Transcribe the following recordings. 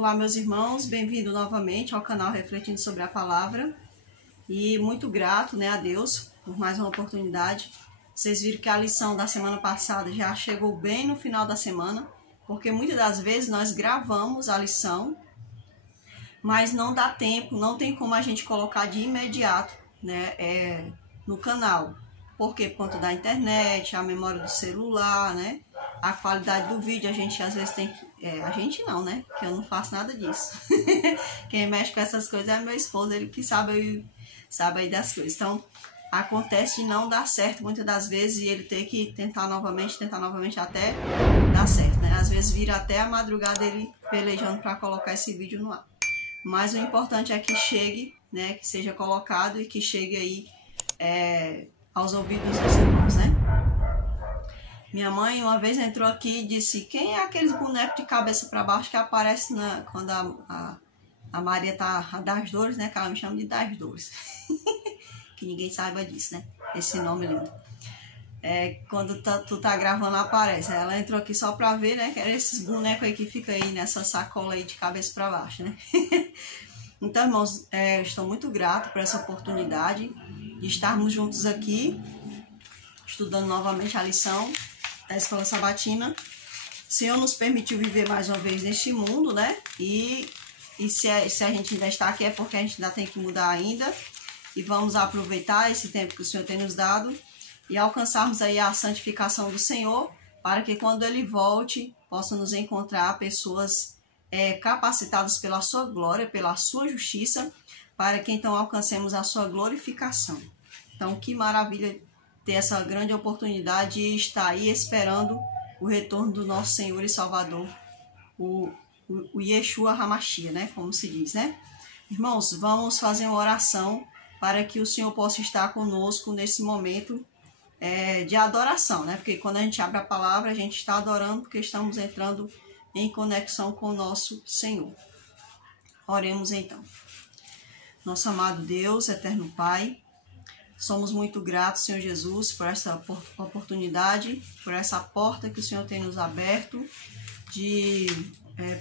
Olá, meus irmãos, bem-vindo novamente ao canal Refletindo sobre a Palavra. E muito grato, a Deus por mais uma oportunidade. Vocês viram que a lição da semana passada já chegou bem no final da semana, porque muitas das vezes nós gravamos a lição, mas não dá tempo, não tem como a gente colocar de imediato, no canal. Por quê? Por conta da internet, a memória do celular, a qualidade do vídeo, a gente às vezes tem que... a gente não, que eu não faço nada disso. Quem mexe com essas coisas é meu esposo, ele que sabe aí das coisas. Então, acontece de não dar certo muitas das vezes e ele tem que tentar novamente até dar certo, Às vezes vira até a madrugada ele pelejando para colocar esse vídeo no ar. Mas o importante é que chegue, que seja colocado e que chegue aí aos ouvidos dos irmãos, Minha mãe uma vez entrou aqui e disse: quem é aqueles bonecos de cabeça para baixo que aparece quando a Maria tá das dores, que ela me chama de das dores. Que ninguém saiba disso, esse nome lindo. Quando tu tá gravando aparece. Ela entrou aqui só para ver, que eram esses bonecos aí que ficam aí nessa sacola aí de cabeça para baixo, Então, irmãos, estou muito grato por essa oportunidade de estarmos juntos aqui, estudando novamente a lição da Escola Sabatina. O Senhor nos permitiu viver mais uma vez neste mundo, E se a gente ainda está aqui é porque a gente ainda tem que mudar ainda. E vamos aproveitar esse tempo que o Senhor tem nos dado e alcançarmos aí a santificação do Senhor, para que quando Ele volte, possa nos encontrar pessoas capacitadas pela sua glória, pela sua justiça, para que então alcancemos a sua glorificação. Então, que maravilha ter essa grande oportunidade de estar aí esperando o retorno do nosso Senhor e Salvador, o Yeshua HaMashiach, como se diz, Irmãos, vamos fazer uma oração para que o Senhor possa estar conosco nesse momento de adoração, Porque quando a gente abre a palavra, a gente está adorando porque estamos entrando em conexão com o nosso Senhor. Oremos então. Nosso amado Deus, eterno Pai, somos muito gratos, Senhor Jesus, por essa oportunidade, por essa porta que o Senhor tem nos aberto de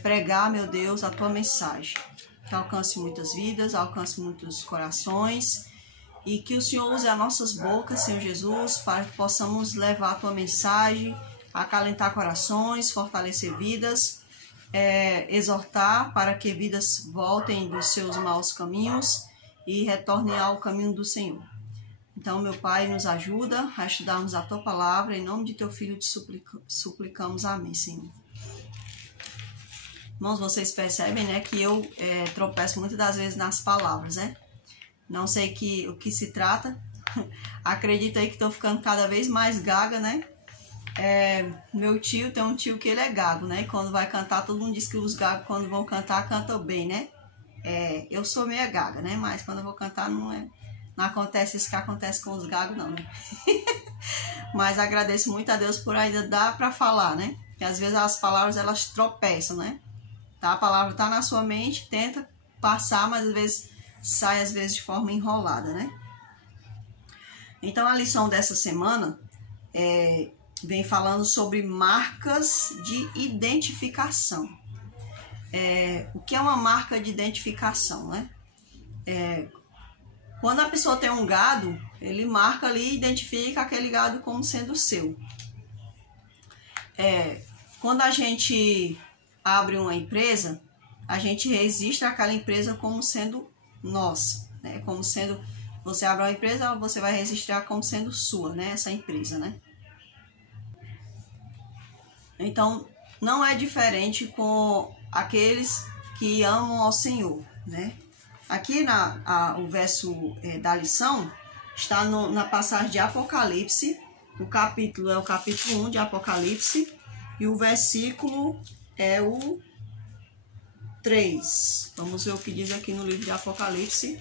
pregar, meu Deus, a Tua mensagem. Que alcance muitas vidas, alcance muitos corações e que o Senhor use as nossas bocas, Senhor Jesus, para que possamos levar a Tua mensagem, acalentar corações, fortalecer vidas, exortar para que vidas voltem dos seus maus caminhos e retornem ao caminho do Senhor. Então, meu Pai, nos ajuda a estudarmos a Tua palavra, em nome de Teu Filho te suplicamos. Amém, Senhor. Irmãos, vocês percebem, que eu tropeço muitas das vezes nas palavras, Não sei o que se trata. Acredito aí que estou ficando cada vez mais gaga, Meu tio, tem um tio que ele é gago, E quando vai cantar, todo mundo diz que os gagos, quando vão cantar, cantam bem, Eu sou meio gaga, Mas quando eu vou cantar, não acontece isso que acontece com os gagos, não, Mas agradeço muito a Deus por ainda dar para falar, Que às vezes as palavras, elas tropeçam, A palavra está na sua mente, tenta passar, mas às vezes sai de forma enrolada, Então, a lição dessa semana vem falando sobre marcas de identificação. O que é uma marca de identificação, Quando a pessoa tem um gado, ele marca ali e identifica aquele gado como sendo seu. Quando a gente abre uma empresa, a gente registra aquela empresa como sendo nossa, Como sendo, você abre uma empresa, você vai registrar como sendo sua, essa empresa, Então, não é diferente com aqueles que amam ao Senhor, Aqui o verso da lição está na passagem de Apocalipse, o capítulo 1 de Apocalipse, e o versículo é o 3. Vamos ver o que diz aqui no livro de Apocalipse,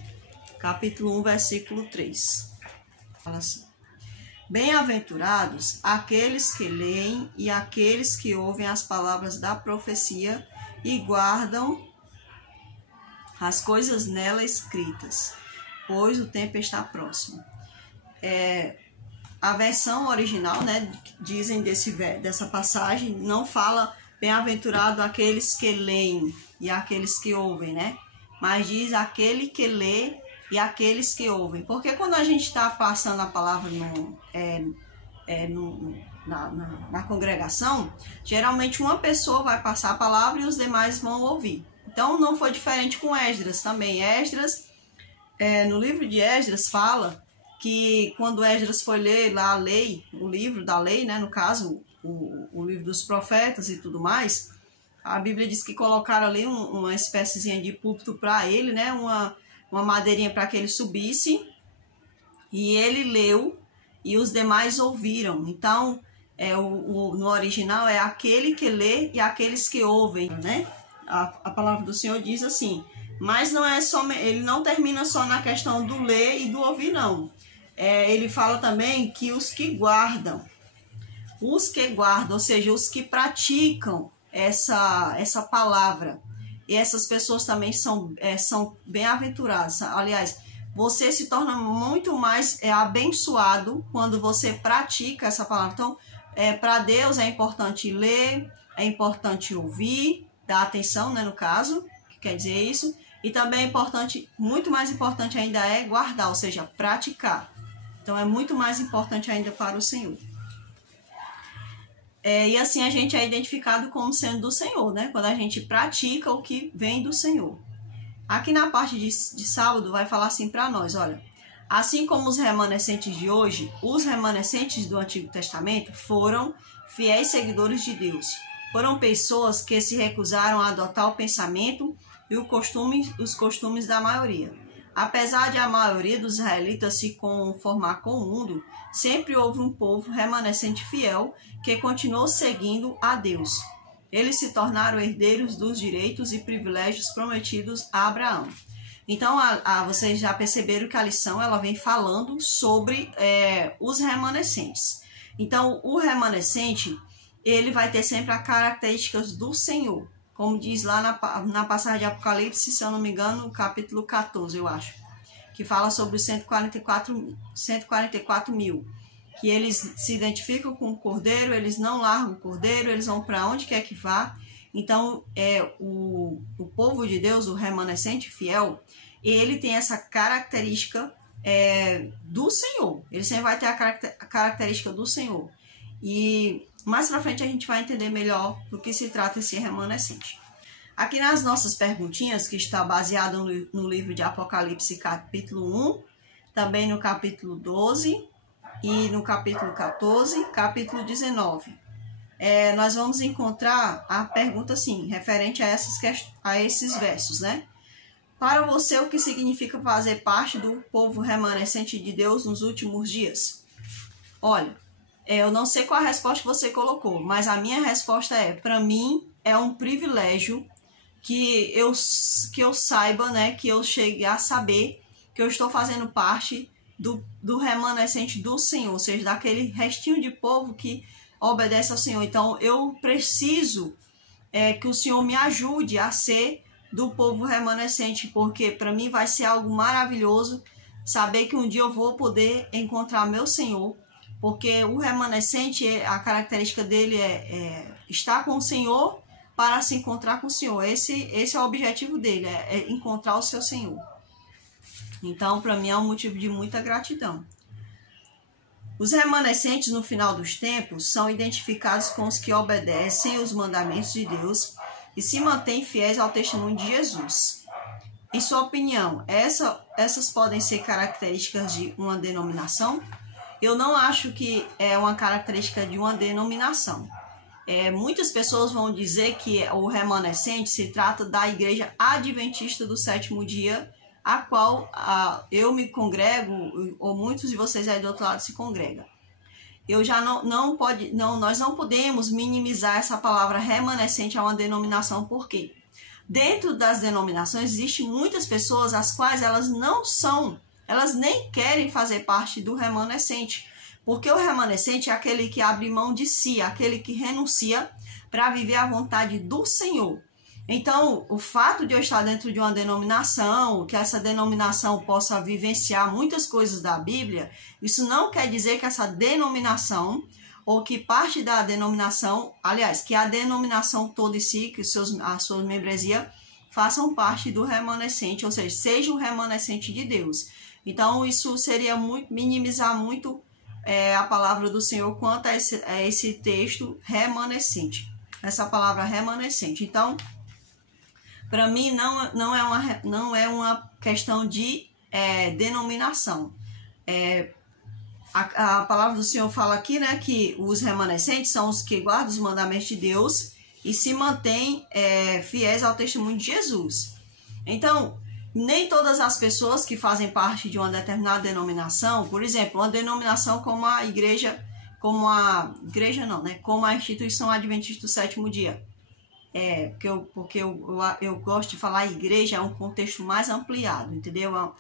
capítulo 1, versículo 3. Fala assim: bem-aventurados aqueles que leem e aqueles que ouvem as palavras da profecia e guardam as coisas nela escritas, pois o tempo está próximo. A versão original, dizem dessa passagem, não fala bem-aventurado aqueles que leem, e aqueles que ouvem, né? Mas diz aquele que lê e aqueles que ouvem. Porque quando a gente está passando a palavra na congregação, geralmente uma pessoa vai passar a palavra e os demais vão ouvir. Então não foi diferente com Esdras também. Esdras, no livro de Esdras fala que quando Esdras foi ler lá a lei, o livro da lei, né, no caso, o livro dos profetas e tudo mais, a Bíblia diz que colocaram ali uma espéciezinha de púlpito para ele, né, uma madeirinha para que ele subisse, e ele leu e os demais ouviram. Então, no original é aquele que lê e aqueles que ouvem, né? A palavra do Senhor diz assim, mas não é só, ele não termina só na questão do ler e do ouvir, não. Ele fala também que os que guardam, ou seja, os que praticam essa palavra, e essas pessoas também são bem-aventuradas. Aliás, você se torna muito mais abençoado quando você pratica essa palavra. Então, para Deus é importante ler, é importante ouvir, dar atenção, né, no caso, que quer dizer isso, e também é importante, muito mais importante ainda é guardar, ou seja, praticar. Então é muito mais importante ainda para o Senhor. E assim a gente é identificado como sendo do Senhor, né? Quando a gente pratica o que vem do Senhor. Aqui na parte de sábado vai falar assim para nós, olha, assim como os remanescentes de hoje, os remanescentes do Antigo Testamento foram fiéis seguidores de Deus. Foram pessoas que se recusaram a adotar o pensamento e os costumes da maioria. Apesar de a maioria dos israelitas se conformar com o mundo, sempre houve um povo remanescente fiel que continuou seguindo a Deus. Eles se tornaram herdeiros dos direitos e privilégios prometidos a Abraão. Então, vocês já perceberam que a lição ela vem falando sobre os remanescentes. Então, o remanescente, ele vai ter sempre as características do Senhor. Como diz lá na passagem de Apocalipse, se eu não me engano, no capítulo 14, eu acho, que fala sobre os 144 mil, que eles se identificam com o Cordeiro, eles não largam o Cordeiro, eles vão para onde quer que vá. Então, o povo de Deus, o remanescente fiel, ele tem essa característica do Senhor. Ele sempre vai ter a característica do Senhor. E mais pra frente a gente vai entender melhor do que se trata esse remanescente. Aqui nas nossas perguntinhas, que está baseado no livro de Apocalipse, capítulo 1, também no capítulo 12 e no capítulo 14, capítulo 19. Nós vamos encontrar a pergunta assim, referente a esses versos, né? Para você, o que significa fazer parte do povo remanescente de Deus nos últimos dias? Olha, eu não sei qual a resposta que você colocou, mas a minha resposta para mim é um privilégio que eu saiba, né, que eu chegue a saber que eu estou fazendo parte do remanescente do Senhor, ou seja, daquele restinho de povo que obedece ao Senhor. Então, eu preciso que o Senhor me ajude a ser do povo remanescente, porque para mim vai ser algo maravilhoso saber que um dia eu vou poder encontrar meu Senhor, porque o remanescente, a característica dele é estar com o Senhor para se encontrar com o Senhor. Esse é o objetivo dele, é encontrar o seu Senhor. Então, para mim é um motivo de muita gratidão. Os remanescentes no final dos tempos são identificados com os que obedecem os mandamentos de Deus e se mantêm fiéis ao testemunho de Jesus. Em sua opinião, essas podem ser características de uma denominação? Eu não acho que é uma característica de uma denominação. Muitas pessoas vão dizer que o remanescente se trata da igreja adventista do sétimo dia, a qual eu me congrego, ou muitos de vocês aí do outro lado se congregam. Nós não podemos minimizar essa palavra remanescente a uma denominação, porque dentro das denominações existem muitas pessoas as quais elas nem querem fazer parte do remanescente, porque o remanescente é aquele que abre mão de si, aquele que renuncia para viver a vontade do Senhor. Então, o fato de eu estar dentro de uma denominação, que essa denominação possa vivenciar muitas coisas da Bíblia, isso não quer dizer que essa denominação, ou que parte da denominação, aliás, que a denominação toda em si, que a sua membresia, façam parte do remanescente, ou seja, seja um remanescente de Deus. Então, isso seria muito, minimizar muito a palavra do Senhor quanto a esse texto remanescente, essa palavra remanescente. Então, para mim, não é uma questão de denominação. A palavra do Senhor fala aqui, né, que os remanescentes são os que guardam os mandamentos de Deus e se mantêm fiéis ao testemunho de Jesus. Então, nem todas as pessoas que fazem parte de uma determinada denominação, por exemplo, uma denominação como a igreja, como a instituição adventista do sétimo dia, porque eu gosto de falar igreja é um contexto mais ampliado, entendeu?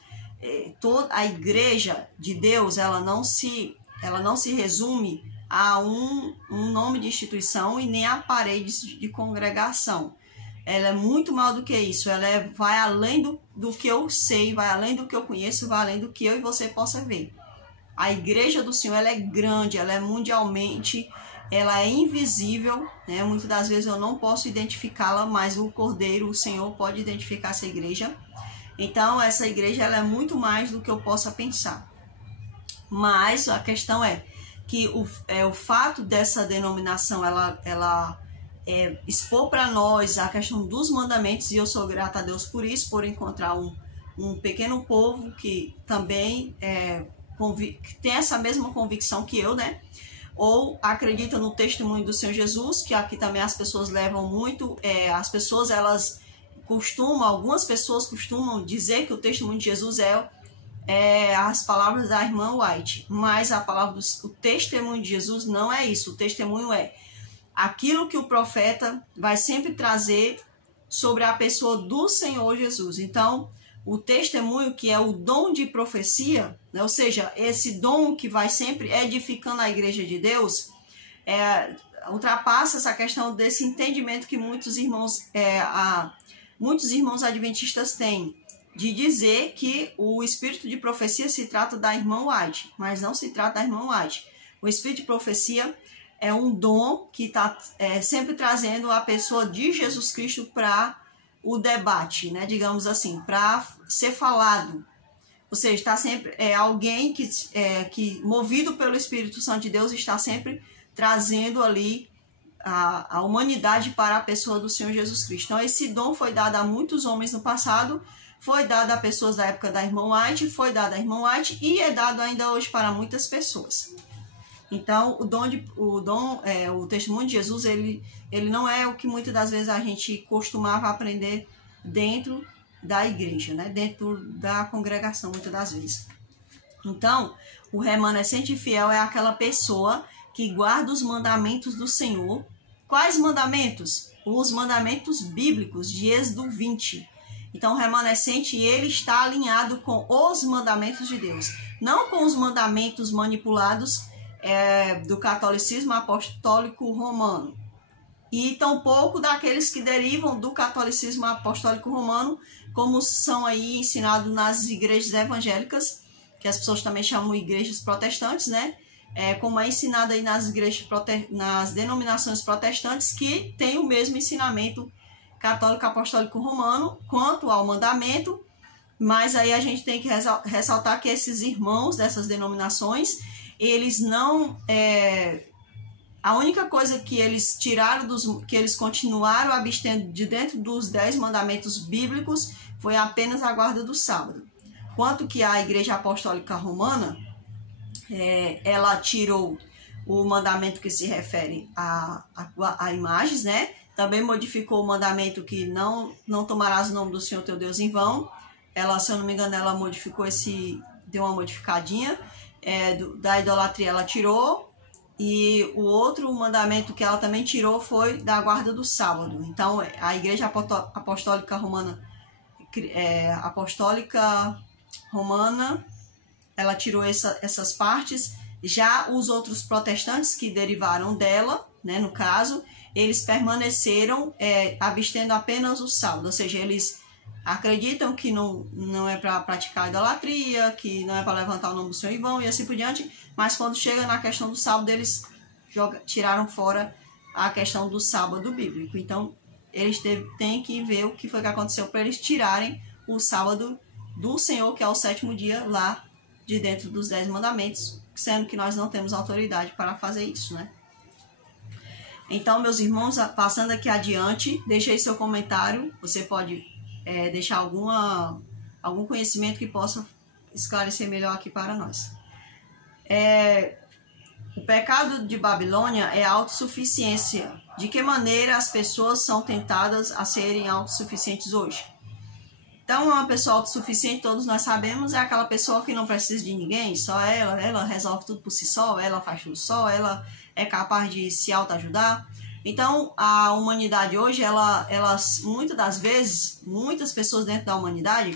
Toda a igreja de Deus, ela não se resume a um nome de instituição e nem a paredes de congregação. Ela é muito maior do que isso, vai além do que eu sei, vai além do que eu conheço, vai além do que eu e você possa ver. A igreja do Senhor, ela é grande, ela é mundialmente, ela é invisível, né? Muitas das vezes eu não posso identificá-la, mas o Cordeiro, o Senhor, pode identificar essa igreja. Então, essa igreja, ela é muito mais do que eu possa pensar. Mas a questão é que o fato dessa denominação, ela expor para nós a questão dos mandamentos, e eu sou grata a Deus por isso, por encontrar um pequeno povo que também que tem essa mesma convicção que eu, né? Ou acredita no testemunho do Senhor Jesus, que aqui também as pessoas levam muito, algumas pessoas costumam dizer que o testemunho de Jesus as palavras da irmã White, mas o testemunho de Jesus não é isso. O testemunho é aquilo que o profeta vai sempre trazer sobre a pessoa do Senhor Jesus. Então, o testemunho, que é o dom de profecia, né? Ou seja, esse dom que vai sempre edificando a igreja de Deus, ultrapassa essa questão desse entendimento que muitos irmãos adventistas têm, de dizer que o espírito de profecia se trata da irmã White, mas não se trata da irmã White. O espírito de profecia é um dom que está sempre trazendo a pessoa de Jesus Cristo para o debate, né? Digamos assim, para ser falado. Ou seja, está sempre alguém que, movido pelo Espírito Santo de Deus, está sempre trazendo ali a humanidade para a pessoa do Senhor Jesus Cristo. Então, esse dom foi dado a muitos homens no passado, foi dado a pessoas da época da irmã White, foi dado à irmã White e é dado ainda hoje para muitas pessoas. Então, o testemunho de Jesus, ele não é o que muitas das vezes a gente costumava aprender dentro da igreja, né? Dentro da congregação, muitas das vezes. Então, o remanescente fiel é aquela pessoa que guarda os mandamentos do Senhor. Quais mandamentos? Os mandamentos bíblicos de Êxodo 20. Então, o remanescente, ele está alinhado com os mandamentos de Deus, não com os mandamentos manipulados do catolicismo apostólico romano, e tampouco daqueles que derivam do catolicismo apostólico romano, como são aí ensinados nas igrejas evangélicas, que as pessoas também chamam igrejas protestantes, né? Como é ensinado aí nas denominações protestantes, que tem o mesmo ensinamento católico apostólico romano quanto ao mandamento, mas aí a gente tem que ressaltar que esses irmãos dessas denominações, eles não... a única coisa que eles tiraram, que eles continuaram abstendo de dentro dos 10 mandamentos bíblicos, foi apenas a guarda do sábado. Quanto que a Igreja Apostólica Romana, ela tirou o mandamento que se refere a imagens, né? Também modificou o mandamento que não tomarás o nome do Senhor teu Deus em vão. Ela, se eu não me engano, ela modificou deu uma modificadinha. Da idolatria ela tirou. E o outro mandamento que ela também tirou foi da guarda do sábado. Então, a Igreja Apostólica Romana, ela tirou essas partes. Já os outros protestantes que derivaram dela, né, no caso, eles permaneceram abstendo apenas o sábado. Ou seja, eles acreditam que não é para praticar idolatria, que não é para levantar o nome do Senhor em vão e assim por diante, mas quando chega na questão do sábado, eles tiraram fora a questão do sábado bíblico. Então, eles têm que ver o que foi que aconteceu para eles tirarem o sábado do Senhor, que é o 7º dia, lá de dentro dos 10 mandamentos, sendo que nós não temos autoridade para fazer isso, né? Então, meus irmãos, passando aqui adiante, deixe aí seu comentário. Você pode deixar algum conhecimento que possa esclarecer melhor aqui para nós. O pecado de Babilônia é a autossuficiência. De que maneira as pessoas são tentadas a serem autossuficientes hoje? Então, uma pessoa autossuficiente, todos nós sabemos, é aquela pessoa que não precisa de ninguém, só ela resolve tudo por si só, ela faz tudo só, ela é capaz de se autoajudar. Então, a humanidade hoje, ela muitas das vezes, muitas pessoas dentro da humanidade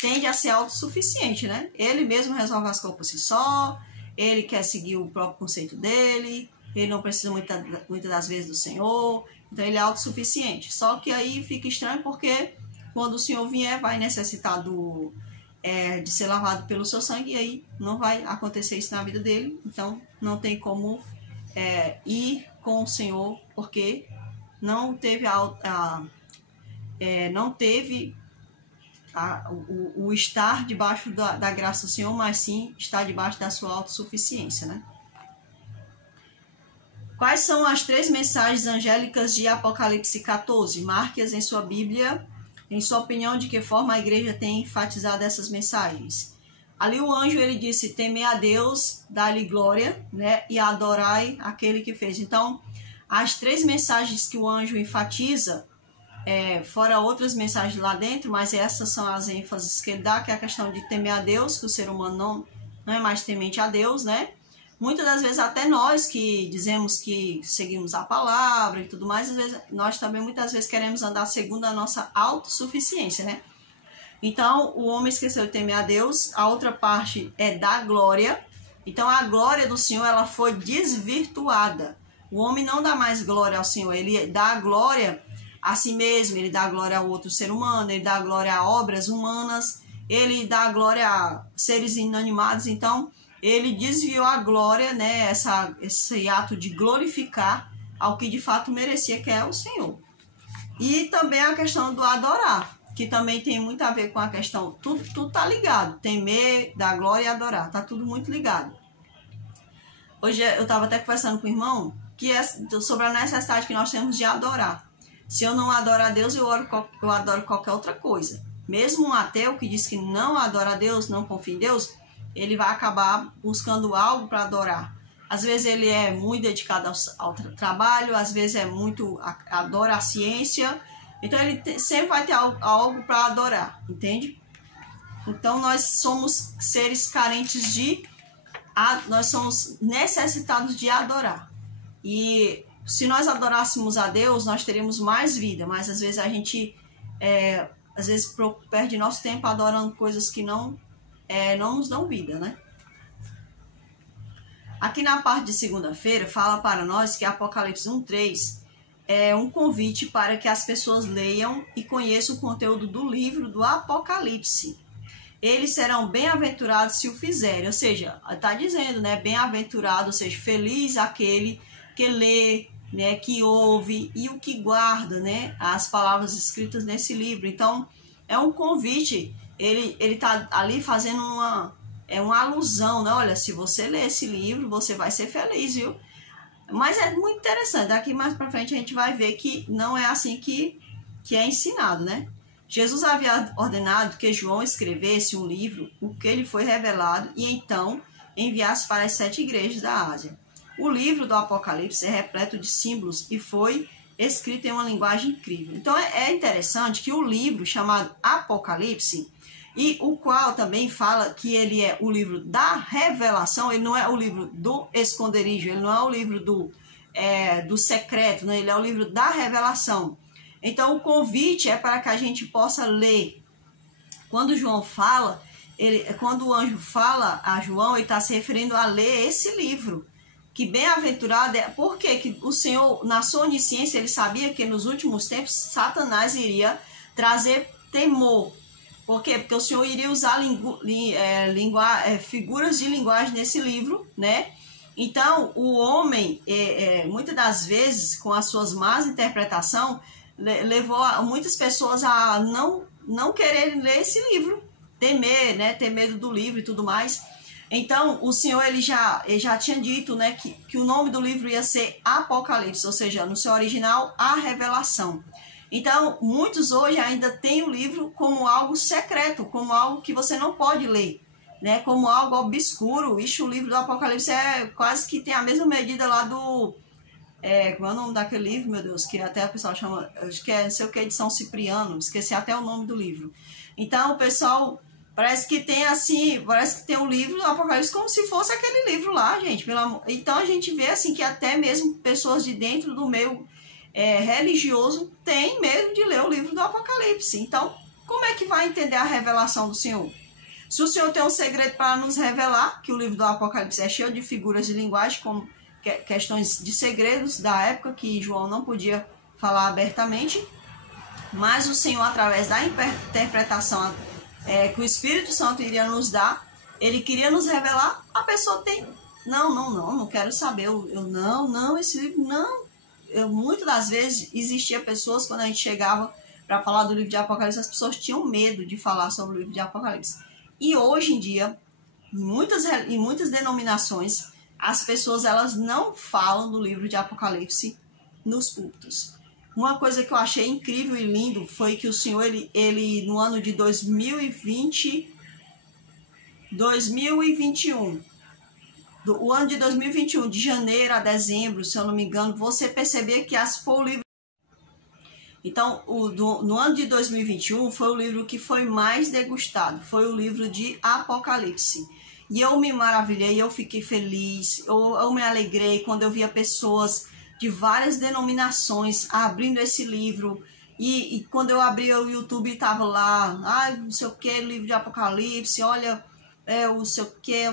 tendem a ser autossuficiente, né? Ele mesmo resolve as coisas por si só, ele quer seguir o próprio conceito dele, ele não precisa muitas das vezes do Senhor, então ele é autossuficiente. Só que aí fica estranho porque quando o Senhor vier, vai necessitar de ser lavado pelo seu sangue, e aí não vai acontecer isso na vida dele. Então, não tem como ir com o Senhor, porque não teve o estar debaixo da graça do Senhor, mas sim estar debaixo da sua autossuficiência, né? Quais são as 3 mensagens angélicas de Apocalipse 14? Marque-as em sua Bíblia. Em sua opinião, de que forma a igreja tem enfatizado essas mensagens? Ali o anjo, ele disse, temei a Deus, dai-lhe glória, né, e adorai aquele que fez. Então, as 3 mensagens que o anjo enfatiza, fora outras mensagens lá dentro, mas essas são as ênfases que ele dá, que é a questão de temer a Deus, que o ser humano não é mais temente a Deus, né? Muitas das vezes até nós que dizemos que seguimos a palavra e tudo mais, às vezes, nós também muitas vezes queremos andar segundo a nossa autossuficiência, né? Então, o homem esqueceu de temer a Deus. A outra parte é da glória. Então, a glória do Senhor, ela foi desvirtuada. O homem não dá mais glória ao Senhor, ele dá glória a si mesmo, ele dá glória ao outro ser humano, ele dá glória a obras humanas, ele dá glória a seres inanimados. Então, ele desviou a glória, né, esse ato de glorificar ao que de fato merecia, que é o Senhor. E também a questão do adorar, que também tem muito a ver com a questão, tudo tá ligado, temer, dar glória e adorar, tá tudo muito ligado. Hoje eu estava até conversando com o irmão, que é sobre a necessidade que nós temos de adorar. Se eu não adoro a Deus, eu adoro qualquer outra coisa. Mesmo um ateu que diz que não adora a Deus, não confia em Deus, ele vai acabar buscando algo para adorar. Às vezes ele é muito dedicado ao trabalho, às vezes adora a ciência. Então ele sempre vai ter algo para adorar, entende? Então nós somos seres carentes nós somos necessitados de adorar. E se nós adorássemos a Deus, nós teríamos mais vida, mas às vezes a gente perde nosso tempo adorando coisas que não nos dão vida, né? Aqui na parte de segunda-feira fala para nós que Apocalipse 1:3 é um convite para que as pessoas leiam e conheçam o conteúdo do livro do Apocalipse. Eles serão bem-aventurados se o fizerem, ou seja, está dizendo, né, bem-aventurado, ou seja, feliz aquele que lê, né, que ouve e o que guarda, né, as palavras escritas nesse livro. Então, é um convite, ele está ali fazendo uma alusão, né? Olha, se você ler esse livro, você vai ser feliz, viu? Mas é muito interessante, daqui mais para frente a gente vai ver que não é assim que é ensinado, né? Jesus havia ordenado que João escrevesse um livro, o que lhe foi revelado, e então enviasse para as 7 igrejas da Ásia. O livro do Apocalipse é repleto de símbolos e foi escrito em uma linguagem incrível. Então é interessante que o livro chamado Apocalipse, e o qual também fala que ele é o livro da revelação, ele não é o livro do esconderijo, ele não é o livro do secreto, né? Ele é o livro da revelação. Então o convite é para que a gente possa ler. Quando João fala, quando o anjo fala a João, ele está se referindo a ler esse livro. Que bem-aventurado é, porque que o Senhor, na sua onisciência, ele sabia que nos últimos tempos Satanás iria trazer temor. Por quê? Porque o Senhor iria usar figuras de linguagem nesse livro, né? Então, o homem, muitas das vezes, com as suas más interpretações, levou muitas pessoas a não quererem ler esse livro, temer, né? Ter medo do livro e tudo mais. Então, o Senhor ele já tinha dito, né, que o nome do livro ia ser Apocalipse, ou seja, no seu original, a revelação. Então, muitos hoje ainda têm o livro como algo secreto, como algo que você não pode ler, né, como algo obscuro. Ixi, o livro do Apocalipse é quase que tem a mesma medida lá do... como é o nome daquele livro, meu Deus, que até o pessoal chama, acho que é não sei o que, de São Cipriano, esqueci até o nome do livro. Então, o pessoal... Parece que tem um livro do Apocalipse como se fosse aquele livro lá, gente. Então a gente vê assim que até mesmo pessoas de dentro do meio religioso têm medo de ler o livro do Apocalipse. Então, como é que vai entender a revelação do Senhor? Se o Senhor tem um segredo para nos revelar, que o livro do Apocalipse é cheio de figuras de linguagem, como questões de segredos da época que João não podia falar abertamente, mas o Senhor, através da interpretação que o Espírito Santo iria nos dar, ele queria nos revelar, a pessoa tem, não quero saber, esse livro, não. Muitas das vezes existia pessoas, quando a gente chegava para falar do livro de Apocalipse, as pessoas tinham medo de falar sobre o livro de Apocalipse. E hoje em dia, em muitas denominações, as pessoas elas não falam do livro de Apocalipse nos púlpitos. Uma coisa que eu achei incrível e lindo foi que o Senhor, ele no ano de 2021, o ano de 2021, de janeiro a dezembro, se eu não me engano, você percebia que foi o livro... Então, no ano de 2021, foi o livro que foi mais degustado, foi o livro de Apocalipse. E eu me maravilhei, eu fiquei feliz, eu me alegrei quando eu via pessoas de várias denominações abrindo esse livro, e quando eu abri o YouTube estava lá, não sei o que, livro de Apocalipse, olha, não sei o que,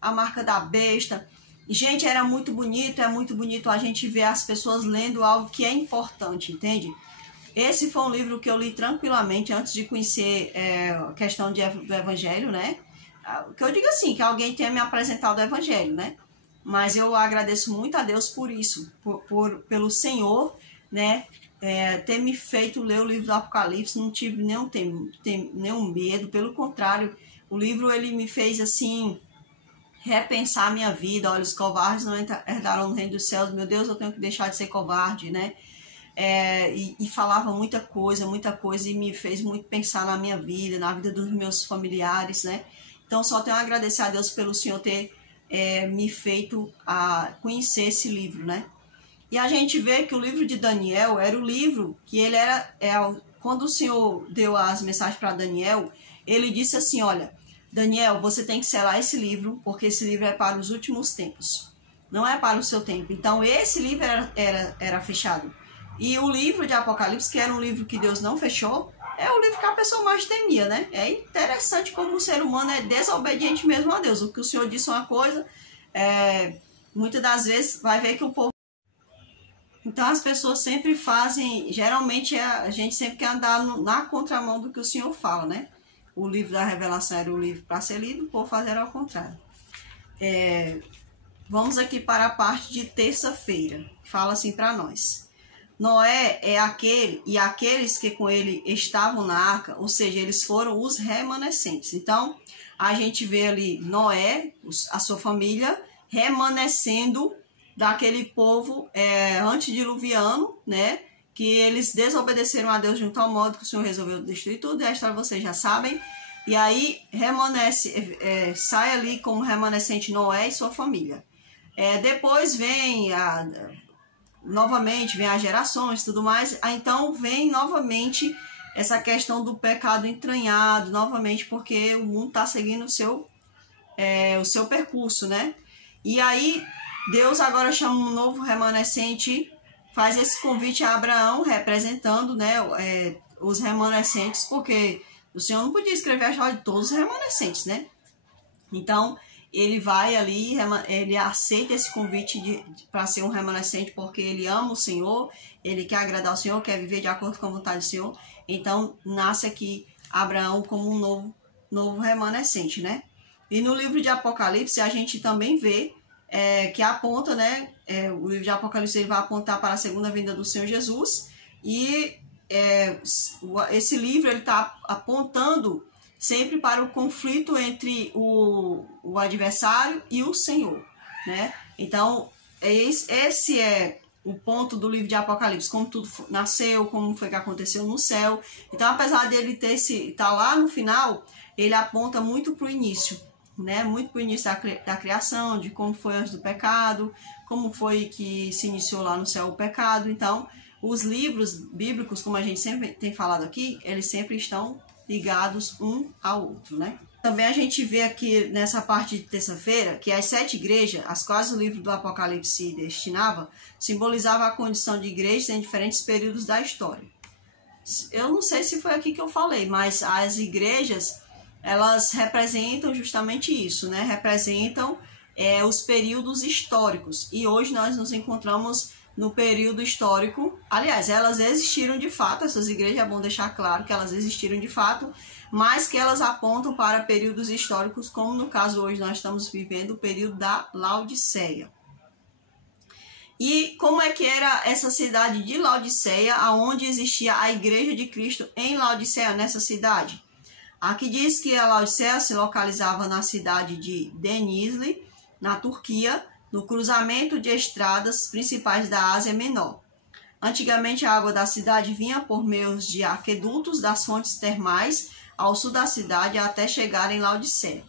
a marca da besta. Gente, era muito bonito, é muito bonito a gente ver as pessoas lendo algo que é importante, entende? Esse foi um livro que eu li tranquilamente antes de conhecer a questão do Evangelho, né? Que eu digo assim, que alguém tenha me apresentado o Evangelho, né? Mas eu agradeço muito a Deus por isso, pelo Senhor, né, ter me feito ler o livro do Apocalipse. Não tive nenhum medo, pelo contrário, o livro ele me fez assim repensar a minha vida. Olha, os covardes não herdarão no reino dos céus, meu Deus, eu tenho que deixar de ser covarde, né? E falava muita coisa, e me fez muito pensar na minha vida, na vida dos meus familiares, né? Então só tenho a agradecer a Deus pelo Senhor ter me feito a conhecer esse livro, né? E a gente vê que o livro de Daniel era o livro que ele era... quando o Senhor deu as mensagens para Daniel, ele disse assim, olha, Daniel, você tem que selar esse livro, porque esse livro é para os últimos tempos, não é para o seu tempo. Então esse livro era fechado. E o livro de Apocalipse, que era um livro que Deus não fechou, é o livro que a pessoa mais temia, né? É interessante como o ser humano é desobediente mesmo a Deus. O que o Senhor disse uma coisa, muitas das vezes vai ver que o povo... Então as pessoas sempre fazem, geralmente a gente sempre quer andar na contramão do que o Senhor fala, né? O livro da revelação era o livro para ser lido, o povo fazer ao contrário. Vamos aqui para a parte de terça-feira. Fala assim para nós. Noé é aquele e aqueles que com ele estavam na arca, ou seja, eles foram os remanescentes. Então, a gente vê ali Noé, a sua família, remanescendo daquele povo antediluviano, né? Que eles desobedeceram a Deus de um tal modo que o Senhor resolveu destruir tudo, e a história vocês já sabem. E aí, sai ali como remanescente Noé e sua família. Depois vem novamente vem as gerações e tudo mais, então vem novamente essa questão do pecado entranhado, novamente porque o mundo está seguindo o seu percurso, né? E aí Deus agora chama um novo remanescente, faz esse convite a Abraão, representando, né, os remanescentes, porque o Senhor não podia escrever a história de todos os remanescentes, né? Então ele vai ali, ele aceita esse convite para ser um remanescente, porque ele ama o Senhor, ele quer agradar o Senhor, quer viver de acordo com a vontade do Senhor. Então, nasce aqui Abraão como um novo remanescente, né? E no livro de Apocalipse, a gente também vê que aponta, né? O livro de Apocalipse ele vai apontar para a segunda vinda do Senhor Jesus, E esse livro está apontando sempre para o conflito entre o adversário e o Senhor, né? Então, esse é o ponto do livro de Apocalipse, como tudo nasceu, como foi que aconteceu no céu. Então, apesar dele tá lá no final, ele aponta muito para o início, né? Muito para o início da criação, de como foi antes do pecado, como foi que se iniciou lá no céu o pecado. Então, os livros bíblicos, como a gente sempre tem falado aqui, eles sempre estão ligados um ao outro, né? Também a gente vê aqui nessa parte de terça-feira que as 7 igrejas, às quais o livro do Apocalipse se destinava, simbolizava a condição de igrejas em diferentes períodos da história. Eu não sei se foi aqui que eu falei, mas as igrejas, elas representam justamente isso, né? Representam os períodos históricos. E hoje nós nos encontramos no período histórico. Aliás, elas existiram de fato, essas igrejas, é bom deixar claro que elas existiram de fato, mas que elas apontam para períodos históricos, como no caso hoje nós estamos vivendo o período da Laodiceia. E como é que era essa cidade de Laodiceia, aonde existia a igreja de Cristo em Laodiceia, nessa cidade? Aqui diz que a Laodiceia se localizava na cidade de Denizli, na Turquia, no cruzamento de estradas principais da Ásia Menor. Antigamente, a água da cidade vinha por meio de aquedutos das fontes termais ao sul da cidade até chegar em Laodiceia.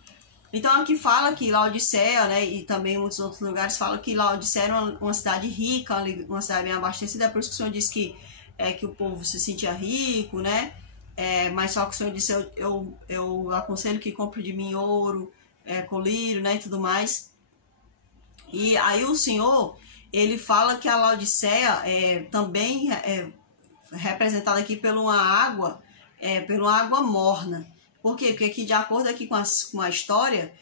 Então, aqui fala que Laodiceia, né, e também em muitos outros lugares, fala que Laodiceia era uma cidade rica, uma cidade bem abastecida. Por isso que o Senhor disse que o povo se sentia rico, né? Mas só que o Senhor disse, eu aconselho que compre de mim ouro, colírio, né, e tudo mais. E aí o Senhor, ele fala que a Laodiceia também é representada aqui por uma água morna. Por quê? Porque aqui, de acordo aqui com a história,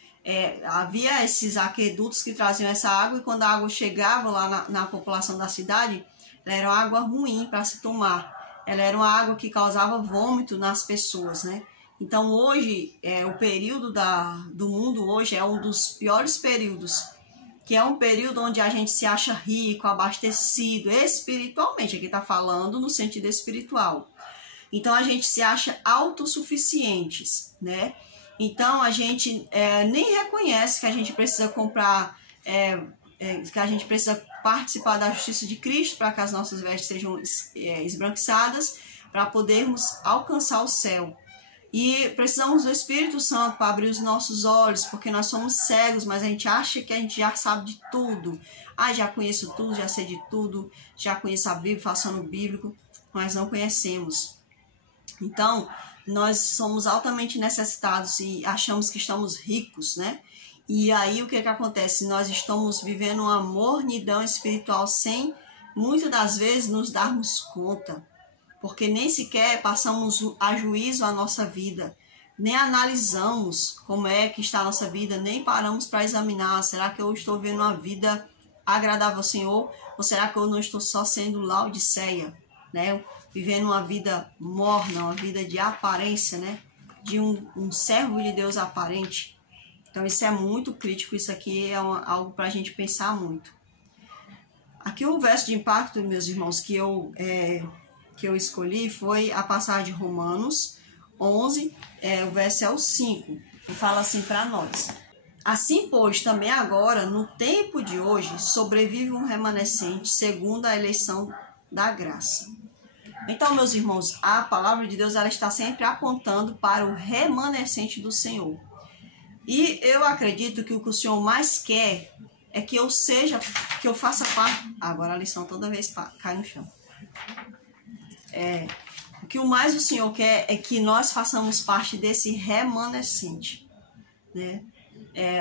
havia esses aquedutos que traziam essa água, e quando a água chegava lá na população da cidade, ela era uma água ruim para se tomar. Ela era uma água que causava vômito nas pessoas, né? Então hoje, o período do mundo hoje é um dos piores períodos, que é um período onde a gente se acha rico, abastecido, espiritualmente. Aqui está falando no sentido espiritual. Então, a gente se acha autossuficientes, né? Então, a gente nem reconhece que a gente precisa comprar, que a gente precisa participar da justiça de Cristo para que as nossas vestes sejam esbranquiçadas, para podermos alcançar o céu. E precisamos do Espírito Santo para abrir os nossos olhos, porque nós somos cegos, mas a gente acha que a gente já sabe de tudo. Já conheço tudo, já sei de tudo, já conheço a Bíblia, faço ano bíblico, mas não conhecemos. Então, nós somos altamente necessitados e achamos que estamos ricos, né? E aí, o que acontece? Nós estamos vivendo uma mornidão espiritual sem, muitas das vezes, nos darmos conta. Porque nem sequer passamos a juízo a nossa vida, nem analisamos como é que está a nossa vida, nem paramos para examinar, será que eu estou vivendo uma vida agradável ao Senhor, ou será que eu não estou só sendo Laodiceia, né? Vivendo uma vida morna, uma vida de aparência, né? De um servo de Deus aparente. Então isso é muito crítico, isso aqui é algo para a gente pensar muito. Aqui o verso de impacto, meus irmãos, que eu escolhi foi a passagem de Romanos 11, o verso é o 5, que fala assim para nós. Assim, pois, também agora, no tempo de hoje, sobrevive um remanescente segundo a eleição da graça. Então, meus irmãos, a palavra de Deus ela está sempre apontando para o remanescente do Senhor. E eu acredito que o que o Senhor mais quer é que eu faça parte... Agora a lição toda vez cai no chão. O que mais o Senhor quer é que nós façamos parte desse remanescente, né?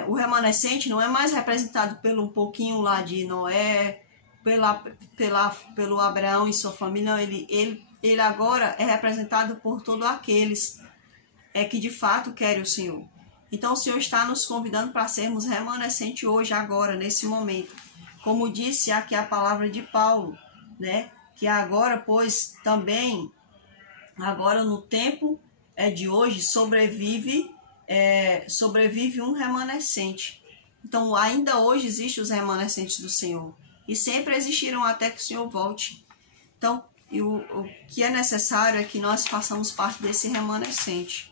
O remanescente não é mais representado pelo um pouquinho lá de Noé, pelo Abraão e sua família, não, ele agora é representado por todos aqueles que de fato querem o Senhor. Então o Senhor está nos convidando para sermos remanescente hoje, agora, nesse momento. Como disse aqui a palavra de Paulo, né? Que agora, pois, também, agora no tempo de hoje, sobrevive um remanescente. Então, ainda hoje existem os remanescentes do Senhor. E sempre existirão até que o Senhor volte. Então, e o que é necessário é que nós façamos parte desse remanescente.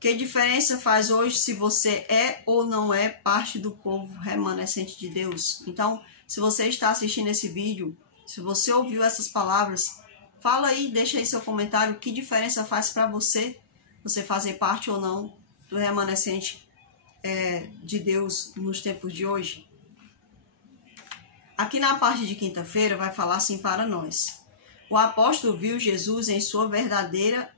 Que diferença faz hoje se você é ou não é parte do povo remanescente de Deus? Então, se você está assistindo esse vídeo, se você ouviu essas palavras, fala aí, deixa aí seu comentário, que diferença faz para você fazer parte ou não do remanescente de Deus nos tempos de hoje? Aqui na parte de quinta-feira vai falar assim para nós. O apóstolo viu Jesus em sua verdadeira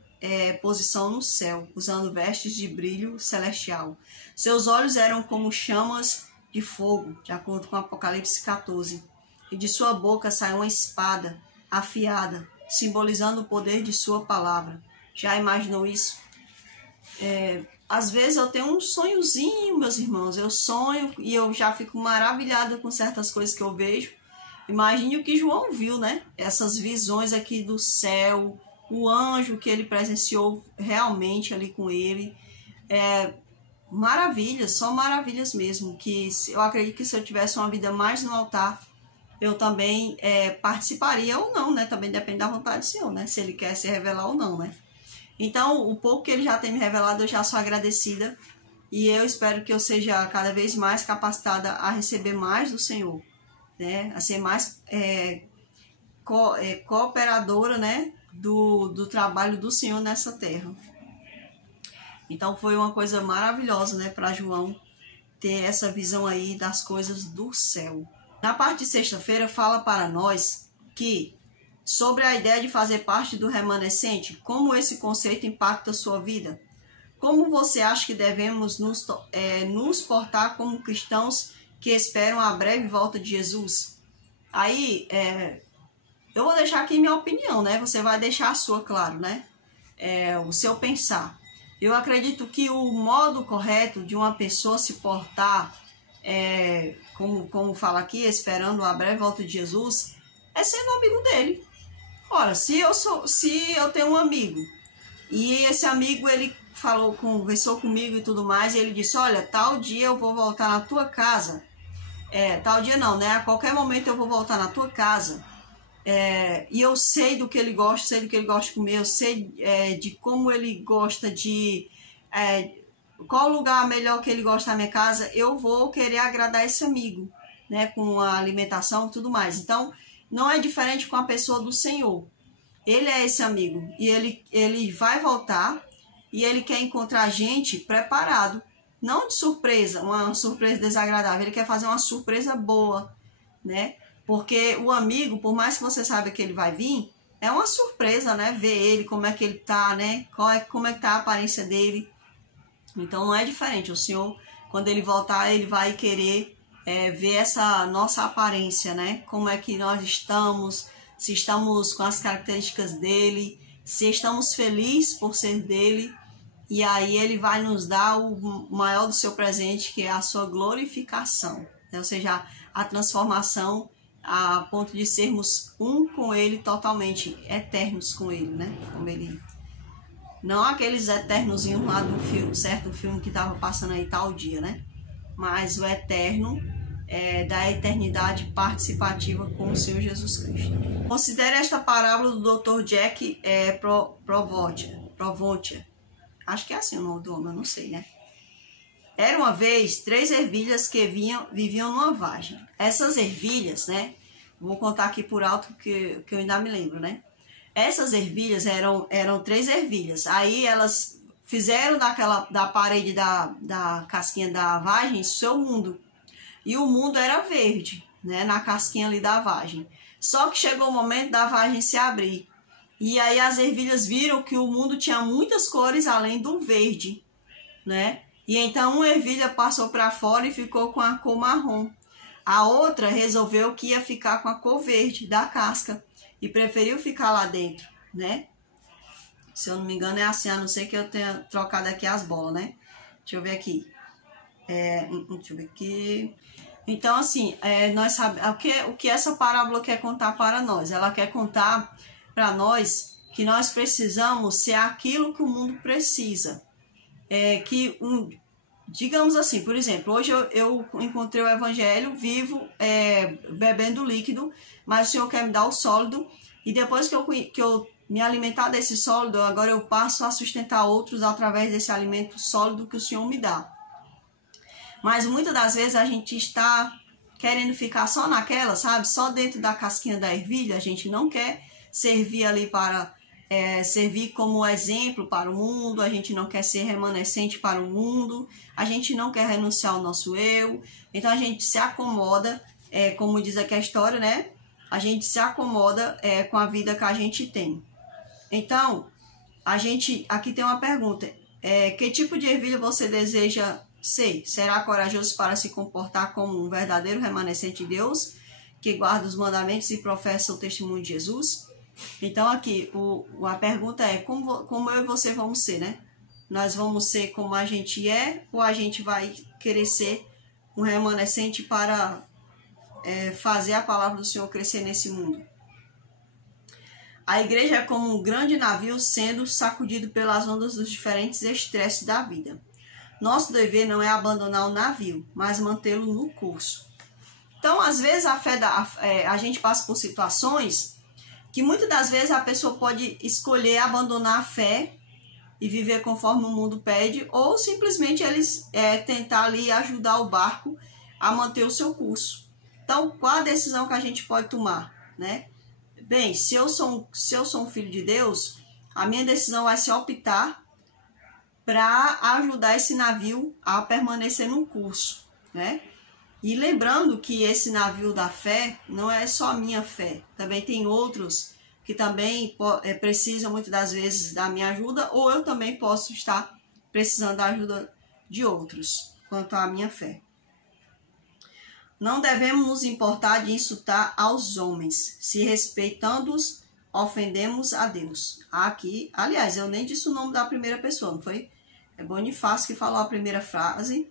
posição no céu, usando vestes de brilho celestial. Seus olhos eram como chamas de fogo, de acordo com Apocalipse 14. E de sua boca saiu uma espada afiada, simbolizando o poder de sua palavra. Já imaginou isso? Às vezes eu tenho um sonhozinho, meus irmãos. Eu sonho e eu já fico maravilhada com certas coisas que eu vejo. Imagine o que João viu, né? Essas visões aqui do céu, o anjo que ele presenciou realmente ali com ele. Maravilhas, só maravilhas mesmo. Que eu acredito que se eu tivesse uma vida mais no altar, eu também participaria ou não, né? Também depende da vontade do Senhor, né? Se ele quer se revelar ou não, né? Então, o pouco que ele já tem me revelado, eu já sou agradecida. E eu espero que eu seja cada vez mais capacitada a receber mais do Senhor, né? A ser mais cooperadora, né? Do trabalho do Senhor nessa terra. Então, foi uma coisa maravilhosa, né? Para João ter essa visão aí das coisas do céu. Na parte de sexta-feira, fala para nós que sobre a ideia de fazer parte do remanescente, como esse conceito impacta a sua vida? Como você acha que devemos nos portar como cristãos que esperam a breve volta de Jesus? Aí, eu vou deixar aqui minha opinião, né? Você vai deixar a sua, claro, né? O seu pensar. Eu acredito que o modo correto de uma pessoa se portar, como fala aqui, esperando a breve volta de Jesus, é sendo amigo dele. Ora, se eu tenho um amigo e esse amigo ele conversou comigo e tudo mais, e ele disse: olha, tal dia eu vou voltar na tua casa. Tal dia não, né? A qualquer momento eu vou voltar na tua casa. E eu sei do que ele gosta, sei do que ele gosta de comer, eu sei de como ele gosta de... qual lugar melhor que ele gosta da minha casa, eu vou querer agradar esse amigo, né? Com a alimentação e tudo mais. Então, não é diferente com a pessoa do Senhor. Ele é esse amigo e ele vai voltar e ele quer encontrar a gente preparado. Não de surpresa, uma surpresa desagradável. Ele quer fazer uma surpresa boa, né? Porque o amigo, por mais que você saiba que ele vai vir, é uma surpresa, né? Ver ele, como é que ele tá, né? Como é que tá a aparência dele. Então não é diferente. O Senhor, quando ele voltar, ele vai querer ver essa nossa aparência, né? Como é que nós estamos, se estamos com as características dele, se estamos felizes por ser dele. E aí ele vai nos dar o maior do seu presente, que é a sua glorificação, né? Ou seja, a transformação a ponto de sermos um com ele, totalmente eternos com ele, né? Como ele... Não aqueles eternozinhos lá do filme, certo? O filme que estava passando aí tal dia, né? Mas o eterno da eternidade participativa com o Senhor Jesus Cristo. Considere esta parábola do Dr. Jack Provontia. Acho que é assim o nome do homem, eu não sei, né? Era uma vez 3 ervilhas que viviam numa vargem. Essas ervilhas, né? Vou contar aqui por alto que eu ainda me lembro, né? Essas ervilhas eram 3 ervilhas. Aí elas fizeram da parede da casquinha da vagem seu mundo. E o mundo era verde, né? Na casquinha ali da vagem. Só que chegou o momento da vagem se abrir. E aí as ervilhas viram que o mundo tinha muitas cores além do verde, né? E então uma ervilha passou para fora e ficou com a cor marrom. A outra resolveu que ia ficar com a cor verde da casca e preferiu ficar lá dentro, né? Se eu não me engano é assim, a não ser que eu tenha trocado aqui as bolas, né? Deixa eu ver aqui. Deixa eu ver aqui. Então, assim, nós sabemos o que essa parábola quer contar para nós. Ela quer contar para nós que nós precisamos ser aquilo que o mundo precisa. Que digamos assim, por exemplo, hoje eu encontrei o evangelho vivo, bebendo líquido, mas o Senhor quer me dar o sólido, e depois que eu me alimentar desse sólido, agora eu passo a sustentar outros através desse alimento sólido que o Senhor me dá. Mas muitas das vezes a gente está querendo ficar só naquela, sabe? Só dentro da casquinha da ervilha. A gente não quer servir ali para servir como exemplo para o mundo. A gente não quer ser remanescente para o mundo. A gente não quer renunciar ao nosso eu. Então a gente se acomoda, como diz aqui a história, né? A gente se acomoda com a vida que a gente tem. Então, aqui tem uma pergunta. Que tipo de ervilha você deseja ser? Será corajoso para se comportar como um verdadeiro remanescente de Deus, que guarda os mandamentos e professa o testemunho de Jesus? Então aqui, a pergunta é, como eu e você vamos ser, né? Nós vamos ser como a gente é, ou a gente vai querer ser um remanescente para fazer a palavra do Senhor crescer nesse mundo? A igreja é como um grande navio sendo sacudido pelas ondas dos diferentes estresses da vida. Nosso dever não é abandonar o navio, mas mantê-lo no curso. Então, às vezes, a gente passa por situações que muitas das vezes a pessoa pode escolher abandonar a fé e viver conforme o mundo pede, ou simplesmente eles tentar ali ajudar o barco a manter o seu curso. Então, qual a decisão que a gente pode tomar, né? Bem, se eu sou um filho de Deus, a minha decisão vai ser optar para ajudar esse navio a permanecer no curso, né? E lembrando que esse navio da fé não é só a minha fé, também tem outros que também precisam muitas das vezes da minha ajuda, ou eu também posso estar precisando da ajuda de outros quanto à minha fé. Não devemos nos importar de insultar aos homens, se respeitando-os, ofendemos a Deus. Aqui, aliás, eu nem disse o nome da primeira pessoa, não foi? É Bonifácio que falou a primeira frase.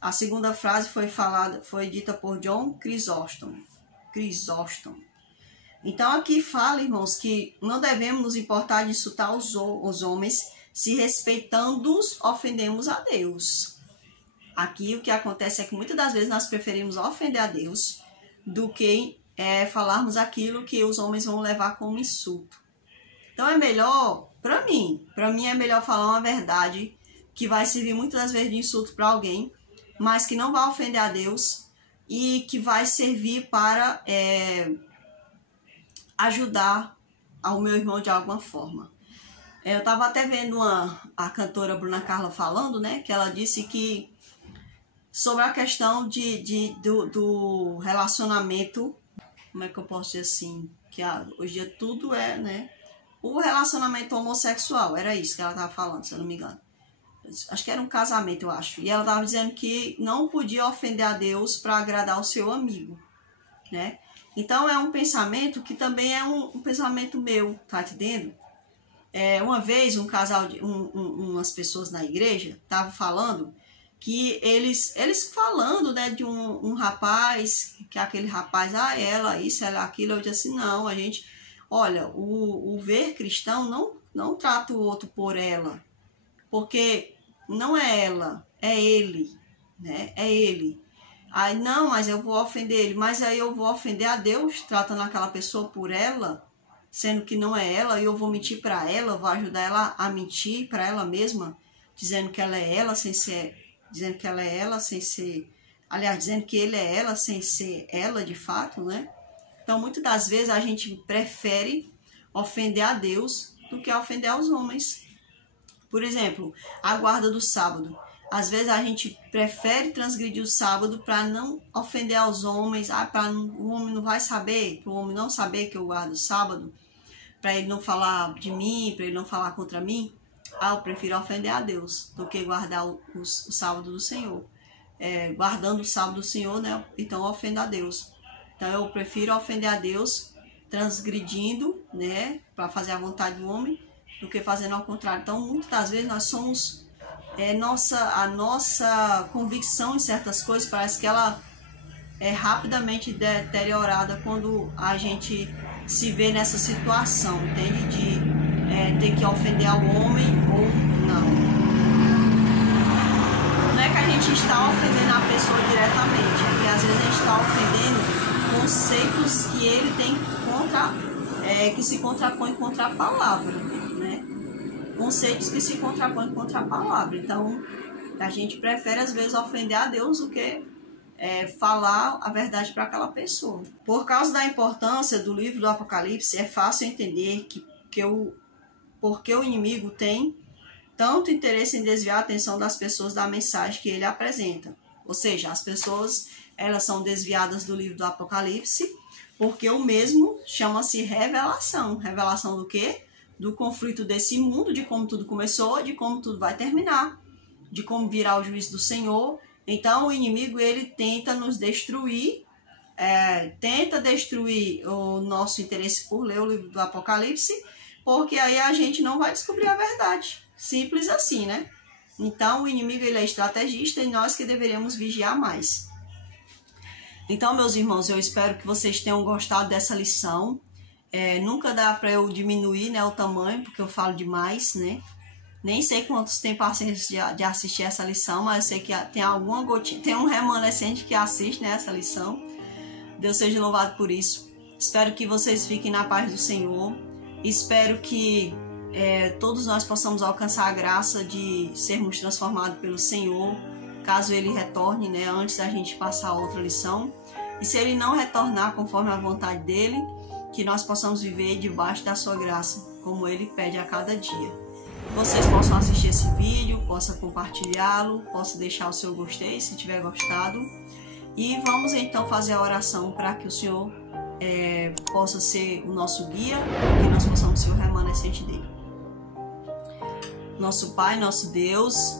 A segunda frase foi dita por John Chrysostom. Então aqui fala, irmãos, que não devemos nos importar de insultar os homens, se respeitando-os, ofendemos a Deus. Aqui o que acontece é que muitas das vezes nós preferimos ofender a Deus do que falarmos aquilo que os homens vão levar como insulto. Então é melhor, para mim é melhor falar uma verdade que vai servir muitas das vezes de insulto para alguém, mas que não vai ofender a Deus e que vai servir para ajudar ao meu irmão de alguma forma. Eu estava até vendo a cantora Bruna Carla falando, né, que ela disse que sobre a questão do relacionamento, como é que eu posso dizer assim, que hoje em dia tudo né, o relacionamento homossexual, era isso que ela estava falando, se eu não me engano. Acho que era um casamento, eu acho. E ela estava dizendo que não podia ofender a Deus para agradar o seu amigo, né? Então é um pensamento que também é um pensamento meu, tá entendendo? Uma vez um casal, umas pessoas na igreja estavam falando que eles falando, né, de um rapaz, que aquele rapaz, ela, isso, ela, aquilo. Eu disse assim, não, olha, o ver cristão não trata o outro por ela, porque não é ela, é ele, né? É ele. Aí, não, mas eu vou ofender ele. Mas aí eu vou ofender a Deus, tratando aquela pessoa por ela, sendo que não é ela, e eu vou mentir para ela, vou ajudar ela a mentir para ela mesma, dizendo que ela é ela sem ser, dizendo que ela é ela sem ser, aliás, dizendo que ele é ela sem ser ela de fato, né? Então, muitas das vezes a gente prefere ofender a Deus do que ofender aos homens. Por exemplo, a guarda do sábado. Às vezes a gente prefere transgredir o sábado para não ofender aos homens, o homem não vai saber, para o homem não saber que eu guardo o sábado, para ele não falar de mim, para ele não falar contra mim. Eu prefiro ofender a Deus do que guardar o sábado do Senhor. Guardando o sábado do Senhor, né? Então eu ofendo a Deus. Então eu prefiro ofender a Deus transgredindo, né, para fazer a vontade do homem, do que fazendo ao contrário. Então, muitas das vezes nós somos, a nossa convicção em certas coisas parece que ela é rapidamente deteriorada quando a gente se vê nessa situação, entende? De ter que ofender ao homem ou não. é que a gente está ofendendo a pessoa diretamente, porque às vezes a gente está ofendendo conceitos que ele tem que se contrapõem contra a palavra, né? Conceitos que se contrapõem contra a palavra. Então, a gente prefere às vezes ofender a Deus do que falar a verdade para aquela pessoa. Por causa da importância do livro do Apocalipse, é fácil entender porque o inimigo tem tanto interesse em desviar a atenção das pessoas da mensagem que ele apresenta. Ou seja, as pessoas elas são desviadas do livro do Apocalipse porque o mesmo chama-se revelação. Revelação do quê? Do conflito desse mundo, de como tudo começou, de como tudo vai terminar, de como virá o juízo do Senhor. Então o inimigo ele tenta nos destruir, tenta destruir o nosso interesse por ler o livro do Apocalipse, porque aí a gente não vai descobrir a verdade. Simples assim, né? Então o inimigo ele é estrategista e nós que deveríamos vigiar mais. Então, meus irmãos, eu espero que vocês tenham gostado dessa lição. Nunca dá para eu diminuir, né, o tamanho, porque eu falo demais, né? Nem sei quantos têm paciência de assistir essa lição, mas eu sei que tem alguma gotinha, tem um remanescente que assiste, né, essa lição. Deus seja louvado por isso. Espero que vocês fiquem na paz do Senhor. Espero que todos nós possamos alcançar a graça de sermos transformados pelo Senhor, caso Ele retorne, né, antes da gente passar a outra lição. E se Ele não retornar conforme a vontade dEle, que nós possamos viver debaixo da sua graça, como Ele pede a cada dia. Vocês possam assistir esse vídeo, possam compartilhá-lo, possam deixar o seu gostei se tiver gostado. E vamos então fazer a oração para que o Senhor possa ser o nosso guia e que nós possamos ser o remanescente dele. Nosso Pai, nosso Deus,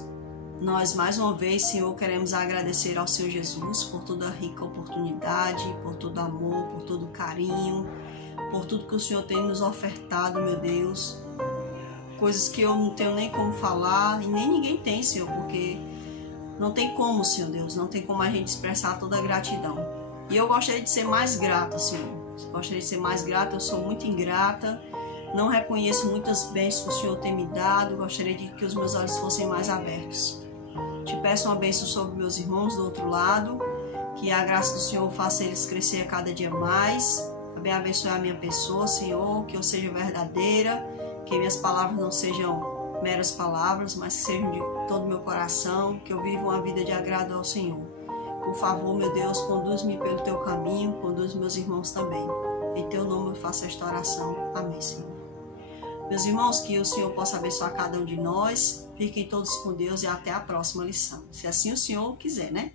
nós mais uma vez, Senhor, queremos agradecer ao Senhor Jesus por toda a rica oportunidade, por todo amor, por todo carinho, por tudo que o Senhor tem nos ofertado, meu Deus. Coisas que eu não tenho nem como falar e nem ninguém tem, Senhor, porque não tem como, Senhor Deus, não tem como a gente expressar toda a gratidão. E eu gostaria de ser mais grata, Senhor. Gostaria de ser mais grata, eu sou muito ingrata, não reconheço muitas bênçãos que o Senhor tem me dado, gostaria de que os meus olhos fossem mais abertos. Te peço uma bênção sobre meus irmãos do outro lado, que a graça do Senhor faça eles crescer a cada dia mais. Também abençoe a minha pessoa, Senhor, que eu seja verdadeira, que minhas palavras não sejam meras palavras, mas que sejam de todo o meu coração, que eu viva uma vida de agrado ao Senhor. Por favor, meu Deus, conduz-me pelo teu caminho, conduz meus irmãos também. Em teu nome eu faço esta oração. Amém, Senhor. Meus irmãos, que o Senhor possa abençoar cada um de nós. Fiquem todos com Deus e até a próxima lição. Se assim o Senhor quiser, né?